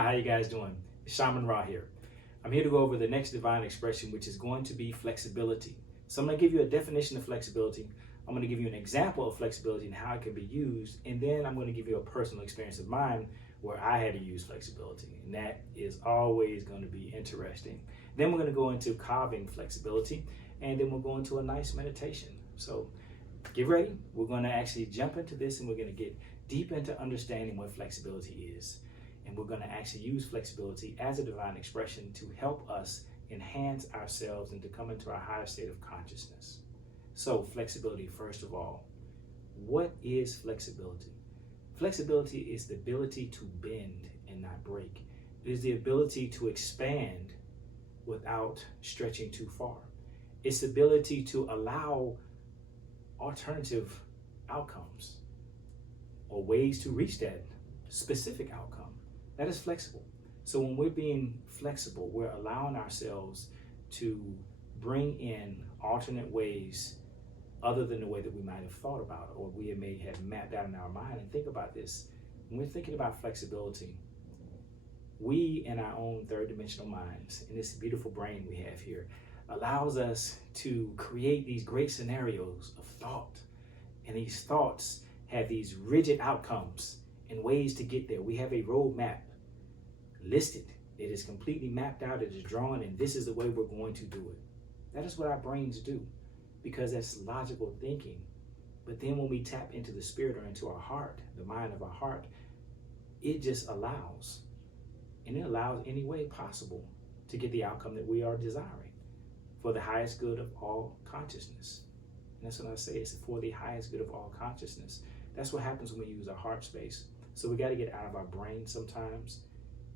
Hi, how you guys doing? Shaman Ra here. I'm here to go over the next divine expression, which is going to be flexibility. So I'm going to give you a definition of flexibility. I'm going to give you an example of flexibility and how it can be used. And then I'm going to give you a personal experience of mine where I had to use flexibility. And that is always going to be interesting. Then we're going to go into carving flexibility. And then we'll go into a nice meditation. So get ready. We're going to actually jump into this and we're going to get deep into understanding what flexibility is. And we're going to actually use flexibility as a divine expression to help us enhance ourselves and to come into our higher state of consciousness. So flexibility, first of all, what is flexibility? Flexibility is the ability to bend and not break. It is the ability to expand without stretching too far. It's the ability to allow alternative outcomes or ways to reach that specific outcome. That is flexible. So when we're being flexible, we're allowing ourselves to bring in alternate ways other than the way that we might have thought about or we may have mapped out in our mind. And think about this. When we're thinking about flexibility, we in our own third dimensional minds, in this beautiful brain we have here, allows us to create these great scenarios of thought. And these thoughts have these rigid outcomes and ways to get there. We have a roadmap listed. It is completely mapped out, it is drawn, and this is the way we're going to do it. That is what our brains do because that's logical thinking. But then when we tap into the spirit or into our heart, the mind of our heart, it just allows. And it allows any way possible to get the outcome that we are desiring for the highest good of all consciousness. And that's what I say, it's for the highest good of all consciousness. That's what happens when we use our heart space. So we got to get out of our brain sometimes,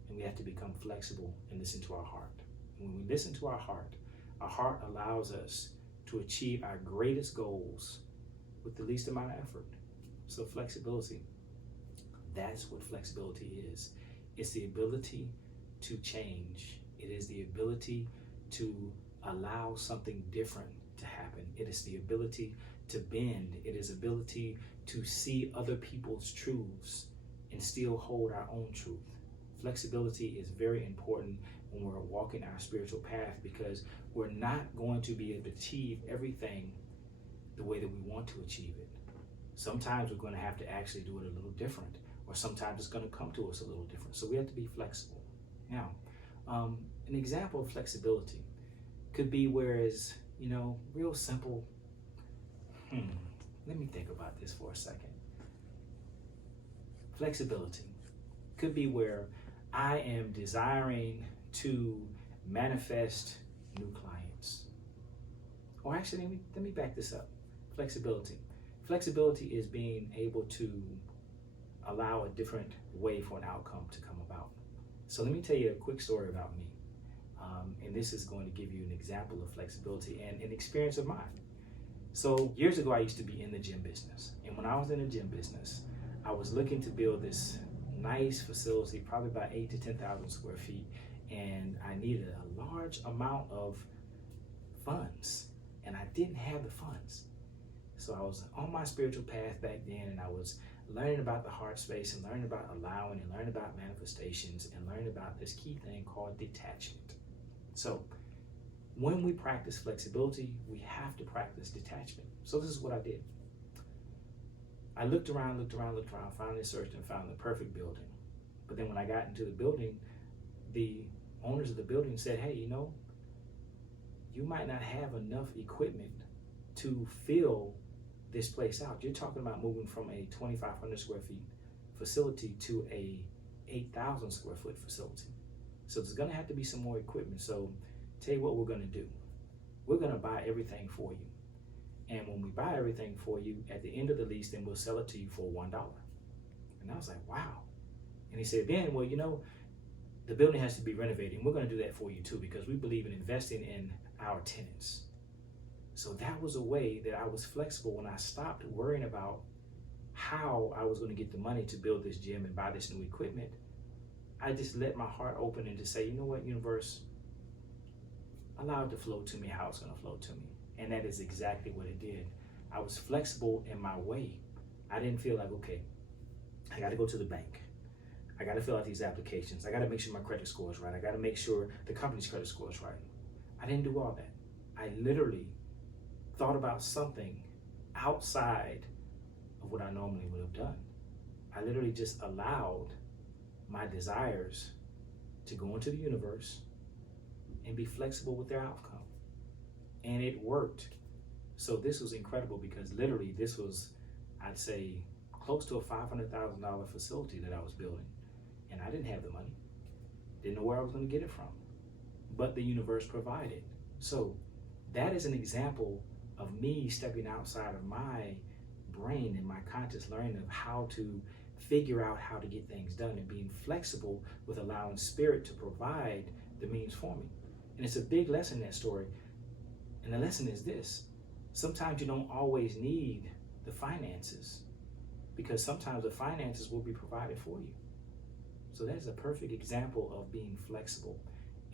and we have to become flexible and listen to our heart. And when we listen to our heart allows us to achieve our greatest goals with the least amount of effort. So flexibility, that's what flexibility is. It's the ability to change. It is the ability to allow something different to happen. It is the ability to bend. It is ability to see other people's truths and still hold our own truth. Flexibility is very important when we're walking our spiritual path because we're not going to be able to achieve everything the way that we want to achieve it. Sometimes we're going to have to actually do it a little different, or sometimes it's going to come to us a little different. So we have to be flexible. Now, an example of flexibility could be whereas, real simple. Let me think about this for a second. Flexibility could be where I am desiring to manifest new clients. Or actually, let me back this up. Flexibility. Flexibility is being able to allow a different way for an outcome to come about. So let me tell you a quick story about me. And this is going to give you an example of flexibility and an experience of mine. So years ago, I used to be in the gym business. And when I was in the gym business, I was looking to build this nice facility, probably about 8,000 to 10,000 square feet. And I needed a large amount of funds. And I didn't have the funds. So I was on my spiritual path back then, and I was learning about the heart space and learning about allowing and learning about manifestations and learning about this key thing called detachment. So when we practice flexibility, we have to practice detachment. So this is what I did. I looked around, finally searched and found the perfect building. But then when I got into the building, the owners of the building said, hey, you might not have enough equipment to fill this place out. You're talking about moving from a 2,500 square feet facility to a 8,000 square foot facility. So there's gonna have to be some more equipment. So tell you what we're gonna do. We're gonna buy everything for you. And when we buy everything for you, at the end of the lease, then we'll sell it to you for $1. And I was like, wow. And he said, then, well, the building has to be renovated. And we're gonna do that for you too, because we believe in investing in our tenants. So that was a way that I was flexible when I stopped worrying about how I was going to get the money to build this gym and buy this new equipment. I just let my heart open and to say, you know what, universe, allow it to flow to me how it's going to flow to me. And that is exactly what it did. I was flexible in my way. I didn't feel like, okay, I got to go to the bank. I got to fill out these applications. I got to make sure my credit score is right. I got to make sure the company's credit score is right. I didn't do all that. I literally thought about something outside of what I normally would have done. I literally just allowed my desires to go into the universe and be flexible with their outcome. And it worked. So this was incredible because literally this was, I'd say, close to a $500,000 facility that I was building. And I didn't have the money. Didn't know where I was going to get it from. But the universe provided. So that is an example of me stepping outside of my brain and my conscious learning of how to figure out how to get things done and being flexible with allowing spirit to provide the means for me. And it's a big lesson in that story. And the lesson is this: sometimes you don't always need the finances, because sometimes the finances will be provided for you. So that is a perfect example of being flexible.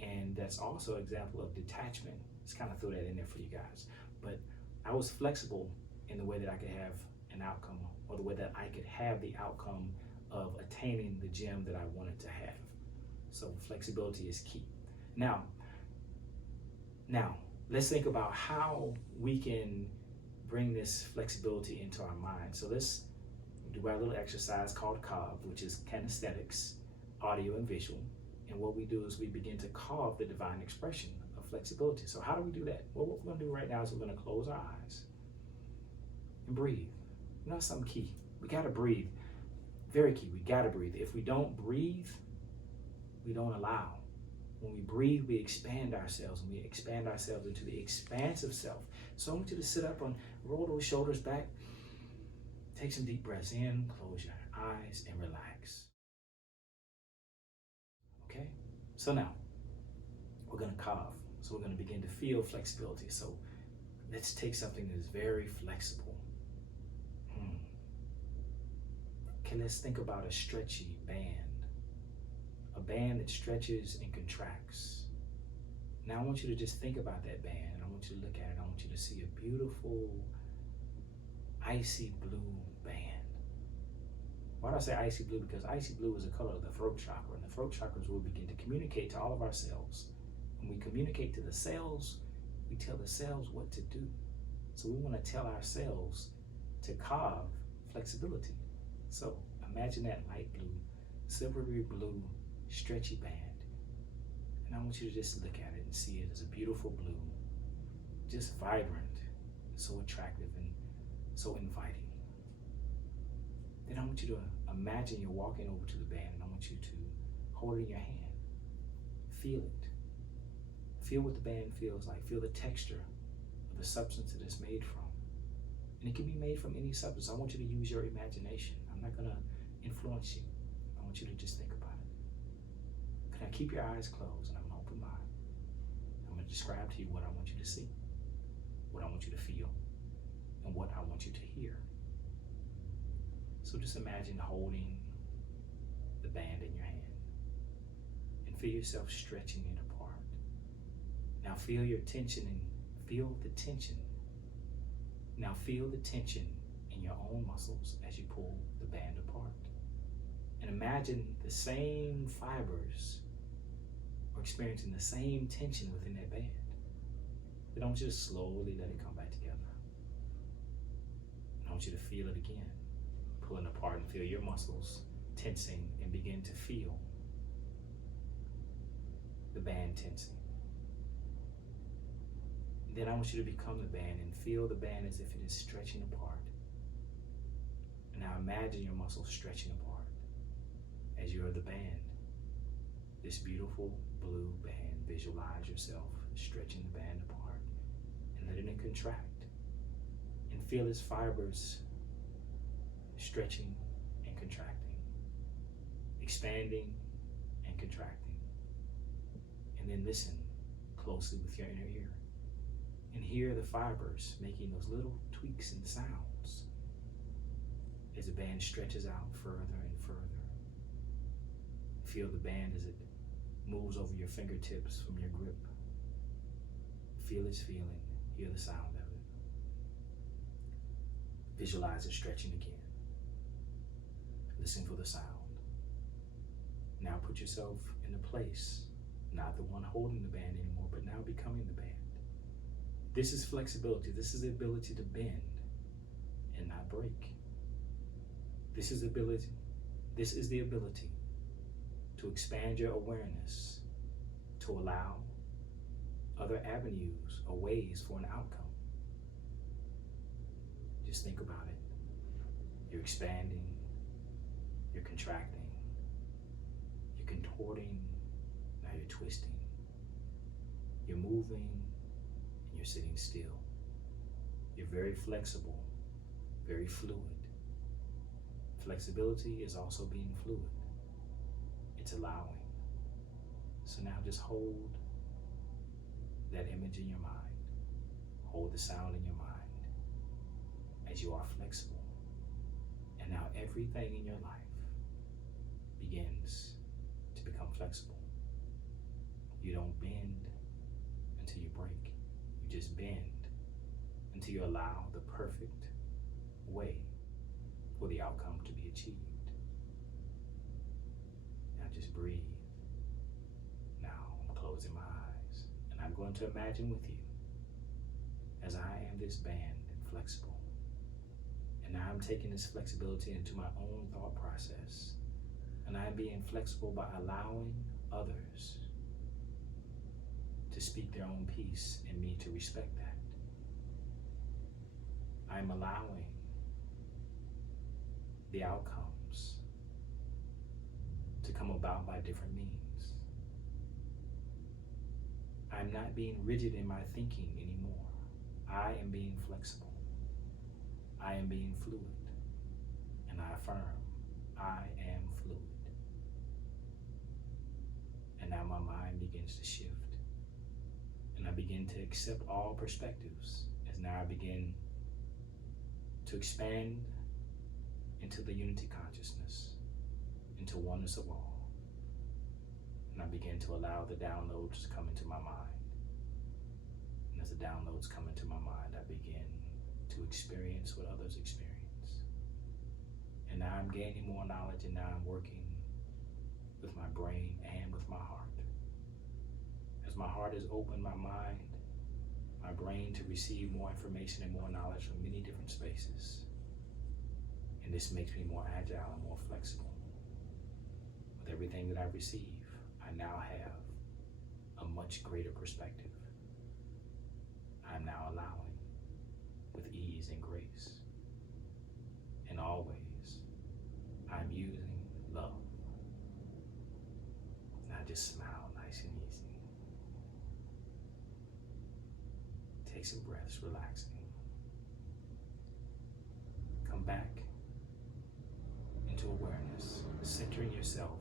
And that's also an example of detachment. Just kind of throw that in there for you guys. But I was flexible in the way that I could have an outcome, or the way that I could have the outcome of attaining the gem that I wanted to have. So flexibility is key. Now, let's think about how we can bring this flexibility into our mind. So let's do our little exercise called COV, which is kinesthetics, audio, and visual. And what we do is we begin to carve the divine expression of flexibility. So how do we do that? Well, what we're going to do right now is we're going to close our eyes and breathe. You know, that's something key. We got to breathe. Very key. We got to breathe. If we don't breathe, we don't allow. When we breathe, we expand ourselves, and we expand ourselves into the expansive self. So I want you to sit up and roll those shoulders back. Take some deep breaths in, close your eyes, and relax. Okay? So now, we're going to carve. So we're going to begin to feel flexibility. So let's take something that is very flexible. Okay, let's think about a stretchy band. A band that stretches and contracts. Now I want you to just think about that band, and I want you to look at it. I want you to see a beautiful icy blue band. Why do I say icy blue? Because icy blue is the color of the throat chakra, and the throat chakras will begin to communicate to all of our cells. When we communicate to the cells, we tell the cells what to do. So we want to tell our cells to carve flexibility. So imagine that light blue, silvery blue, stretchy band. And I want you to just look at it and see it as a beautiful blue, just vibrant, so attractive and so inviting. Then I want you to imagine you're walking over to the band, and I want you to hold it in your hand. Feel it. Feel what the band feels like. Feel the texture of the substance that it's made from. And it can be made from any substance. I want you to use your imagination. I'm not going to influence you. I want you to just think about it. Can I keep your eyes closed and have an open mind? I'm going to describe to you what I want you to see, what I want you to feel, and what I want you to hear. So just imagine holding the band in your hand and feel yourself stretching it apart. Now feel your tension and feel the tension. Now feel the tension in your own muscles as you pull the band apart. And imagine the same fibers are experiencing the same tension within that band. Then I want you to slowly let it come back together. I want you to feel it again. Pulling apart and feel your muscles tensing and begin to feel the band tensing. And then I want you to become the band and feel the band as if it is stretching apart. And now imagine your muscles stretching apart as you are the band. This beautiful blue band. Visualize yourself stretching the band apart and letting it contract. And feel its fibers stretching and contracting, expanding and contracting. And then listen closely with your inner ear and hear the fibers making those little tweaks and sounds as the band stretches out further and further. Feel the band as it moves over your fingertips from your grip. Feel its feeling, hear the sound of it. Visualize it stretching again. Listen for the sound. put yourself in a place, not the one holding the band anymore, but now becoming the band. This is flexibility. This is the ability to bend and not break. This is the ability to expand your awareness, to allow other avenues or ways for an outcome. Just think about it. You're expanding, you're contracting, you're contorting, now you're twisting. You're moving, and you're sitting still. You're very flexible, very fluid. Flexibility is also being fluid. It's allowing. So now just hold that image in your mind. Hold the sound in your mind as you are flexible. And now everything in your life begins to become flexible. You don't bend until you break. You just bend until you allow the perfect way for the outcome to be achieved. Now just breathe. Now I'm closing my eyes and I'm going to imagine with you as I am this band and flexible. And now I'm taking this flexibility into my own thought process. And I'm being flexible by allowing others to speak their own piece and me to respect that. I'm allowing the outcomes to come about by different means. I'm not being rigid in my thinking anymore. I am being flexible. I am being fluid. And I affirm, I am fluid. And now my mind begins to shift. And I begin to accept all perspectives as now I begin to expand into the unity consciousness, into oneness of all. And I begin to allow the downloads to come into my mind. And as the downloads come into my mind, I begin to experience what others experience. And now I'm gaining more knowledge, and now I'm working with my brain and with my heart. As my heart is open, my mind, my brain to receive more information and more knowledge from many different spaces. And this makes me more agile and more flexible. With everything that I receive, I now have a much greater perspective. I'm now allowing with ease and grace. And always, I'm using love. And I just smile nice and easy. Take some breaths, relaxing. Come back into awareness, centering yourself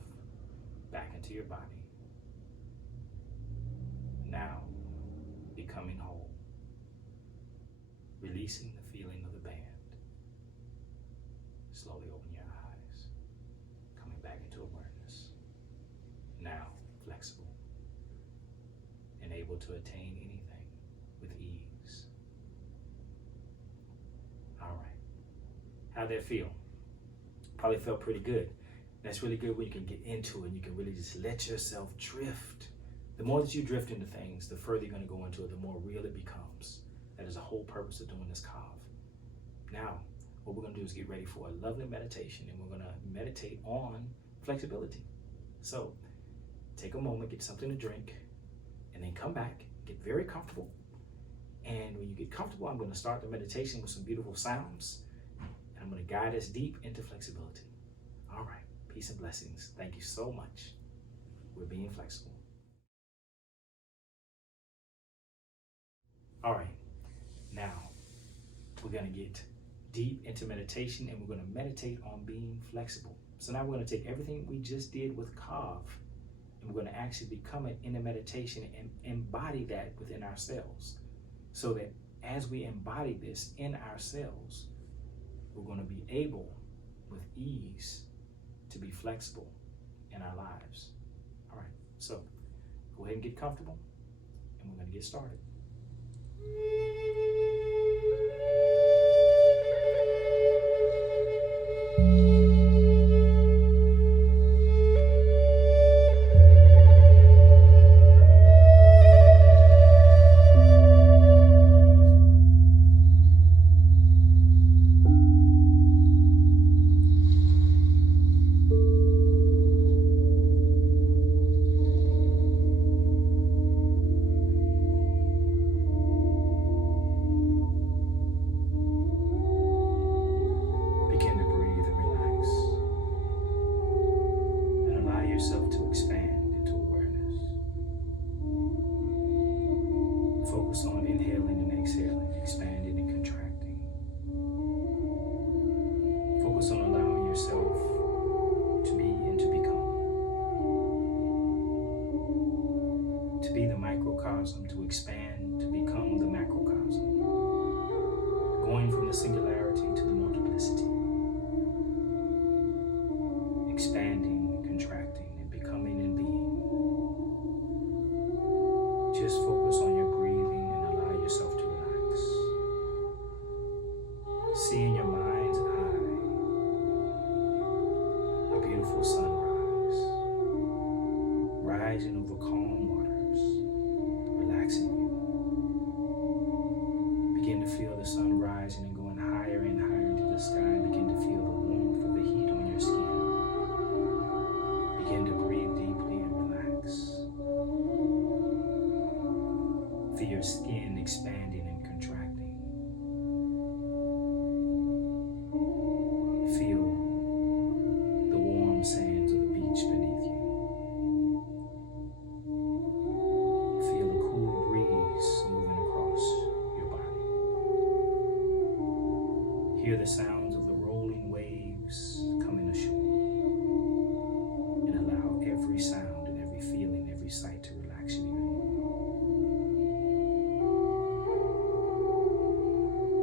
back into your body. Now, becoming whole. Releasing the feeling of the band. Slowly open your eyes, coming back into awareness. Now, flexible and able to attain anything with ease. All right. How'd that feel? Probably felt pretty good. That's really good when you can get into it and you can really just let yourself drift. The more that you drift into things, the further you're going to go into it, the more real it becomes. That is the whole purpose of doing this carve. Now, what we're going to do is get ready for a lovely meditation, and we're going to meditate on flexibility. So, take a moment, get something to drink, and then come back, get very comfortable. And when you get comfortable, I'm going to start the meditation with some beautiful sounds, and I'm going to guide us deep into flexibility. All right, peace and blessings. Thank you so much. We're being flexible. All right. Now, we're going to get deep into meditation, and we're going to meditate on being flexible. So now we're going to take everything we just did with Kav, and we're going to actually become it in the meditation and embody that within ourselves. So that as we embody this in ourselves, we're going to be able, with ease, to be flexible in our lives. All right, so go ahead and get comfortable, and we're going to get started. to be the microcosm, to expand, to become the macrocosm, going from the singularity to the multiplicity, expanding and contracting and becoming and being. Just focus on your breathing and allow yourself to relax. See in your mind's eye a beautiful sunrise, rising over calm waters, relaxing you. Begin to feel the sun rising and going higher and higher into the sky, and begin to feel the warmth of the heat on your skin. Begin to breathe deeply and relax. Feel your skin expanding and contracting. Feel the warm sands of the beach beneath you. Feel the cool breeze moving across your body. Hear the sounds of the rolling waves coming ashore. And allow every sound and every feeling, every sight to relax you even more.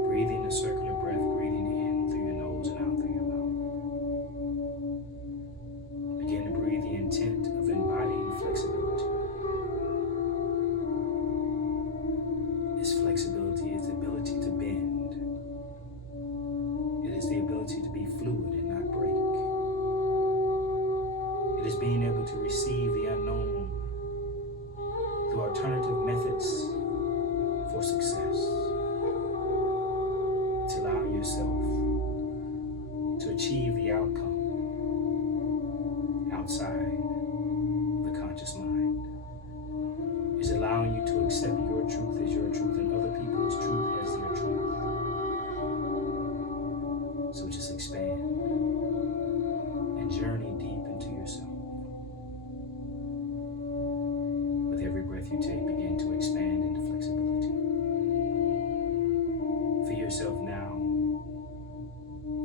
Breathing a circular breath, breathing in through your nose and out through your mouth. Begin to breathe the intent of embodying flexibility. This flexibility is the ability to bend. It is the ability to be fluid and not break. It is being able to receive the unknown through alternative methods for success. It's allowing yourself to achieve the outcome outside the conscious mind. It's allowing you to accept your truth as your truth and other people's truth as their truth. So just expand and journey deep into yourself. With every breath you take, begin to expand into flexibility. Feel yourself now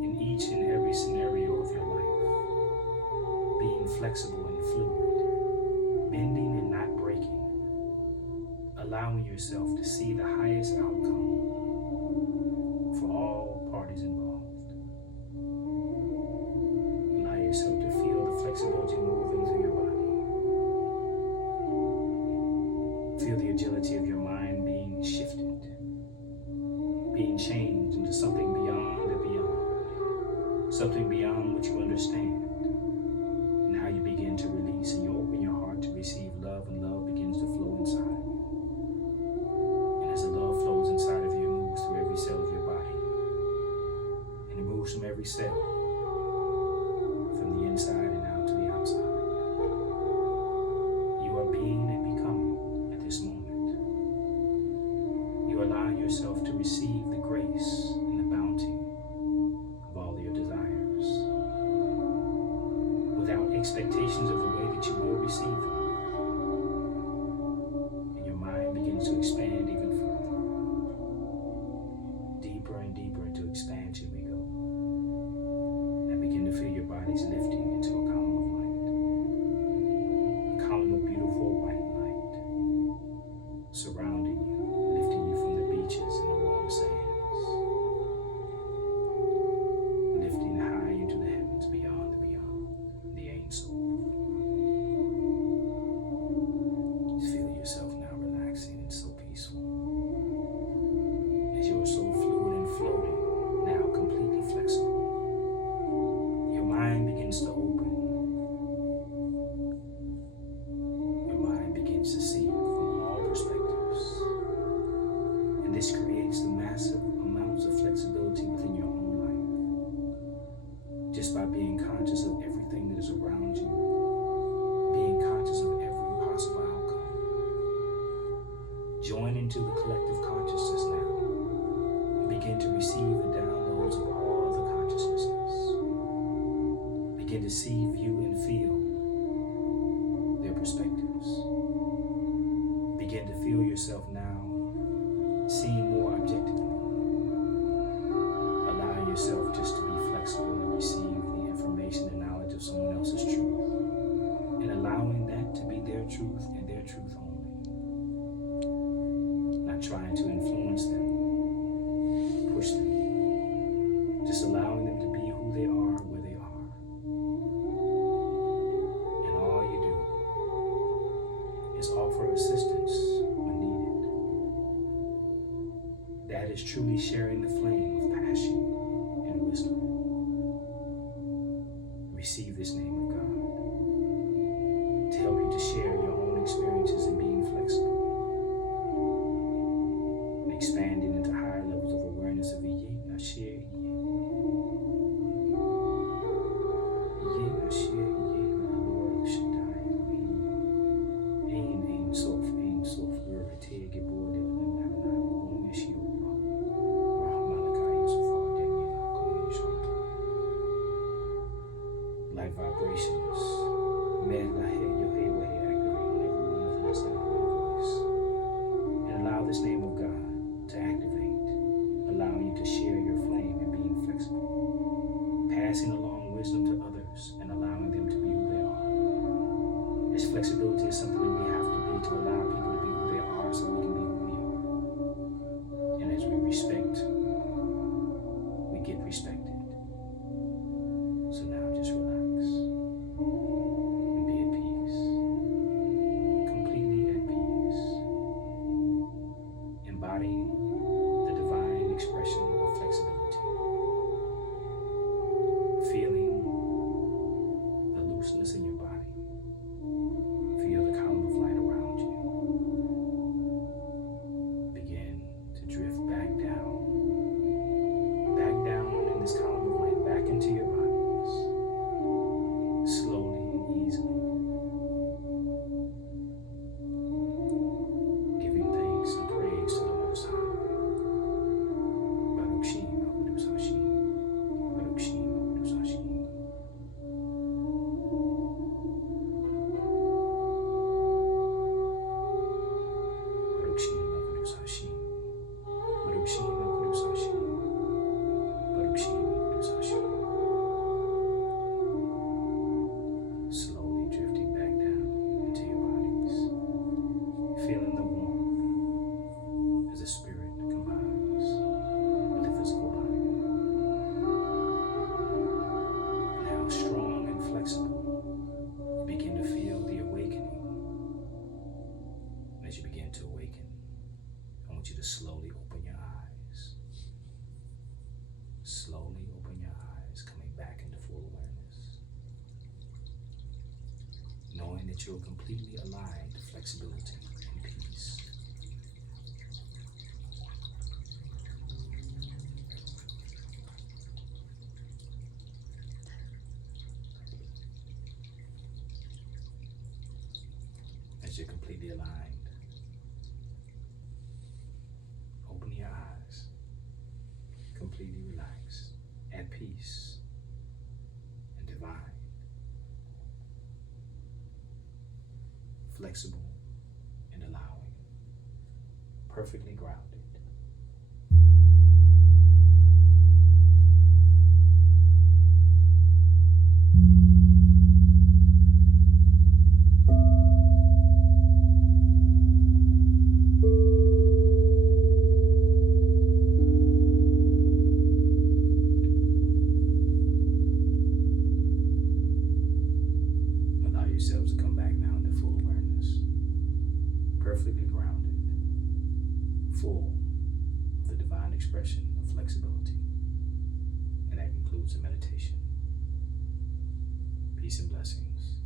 in each and every scenario of your life, being flexible and fluid, bending and not breaking, allowing yourself to see the highest outcome for all parties involved. Allow yourself to feel the flexibility moving through your body. Feel the agility of your mind being shifted, being changed into something beyond and beyond, something beyond what you understand. Now you begin to release and you open your heart to receive love, and love begins to flow inside of you. And as the love flows inside of you, it moves through every cell of your body. And it moves from every cell, from the inside and out to the outside. You are being and becoming at this moment. You allow yourself to receive the grace and the bounty of all your desires without expectations of the way that you will receive them. And your mind begins to expand even further. Deeper and deeper into expansion we go. And begin to feel your bodies lifting into a column of light. A column of beautiful white light surrounding you, lifting you from the beaches and the warm sands, lifting high into the heavens beyond the beyond, the Ein Sof. Just feel yourself now relaxing and so peaceful. As you are so fluid and floating, now completely flexible. Your mind begins to open. Your mind begins to see from all perspectives. And this creates the massive amounts of flexibility within your own life. Just by being conscious of everything that is around you, being conscious of every possible outcome. Join into the collective consciousness now and begin to receive the downloads of all other consciousnesses. Begin to see, view, and feel their perspectives. Begin to feel yourself now seeing more objectively. Allow yourself just to be flexible and receive the information and knowledge of someone else's truth, and allowing that to be their truth and their truth only. trying to influence them, push them, just allowing them to be who they are, where they are. And all you do is offer assistance when needed. That is truly sharing the flame of passion and wisdom. Receive this name of God to help you to share your own experiences in being flexible and expanding into higher levels of awareness of Ye, Ashir, Ye. Ye, Ashir, Ye, Lord Shaddai, Elohim. Ein Sof, Lurite, Gibor, Livlin, Adonai, Bom, Yeshua, Rahmalakah, Yusufar, Daniel, Kohen, Shah. Light vibrations, Medlahe, Yohewahe, activate on every one of my sound of my voice. And allow this name of God to activate, allowing you to share your flame and being flexible, passing along wisdom to others and allowing them to be who they are. This flexibility is something that we have to be to allow people to be who they are so we can be who we are. And as we respect, we get respected. So now just relax and be at peace, completely at peace, embodying the divine expression of flexibility, feeling the looseness in your body, feel the column of light around you, begin to drift back down in this column of light, back into your body. Slowly and easily, giving thanks and praise to the Most High. Baruch Shem HaKadosh Hashem, Baruch Shem HaKadosh Hashem. Baruch Shem HaKadosh Hashem, Baruch Shem HaKadosh Hashem, Baruch Shem HaKadosh Hashem. Slowly drifting back down into your bodies, feeling the warmth as the spirit combines with the physical body. And how strong and flexible you begin to feel the awakening. And as you begin to awaken, I want you to slowly open your eyes. Slowly open your eyes, coming back into full awareness, knowing that you're completely aligned to flexibility and peace. As you're completely aligned, open your eyes, completely relaxed, at peace, and divine. Flexible and allowing, perfectly grounded. Allow yourselves to come back now into full awareness, perfectly grounded, full of the divine expression of flexibility. And that concludes the meditation. Peace and blessings.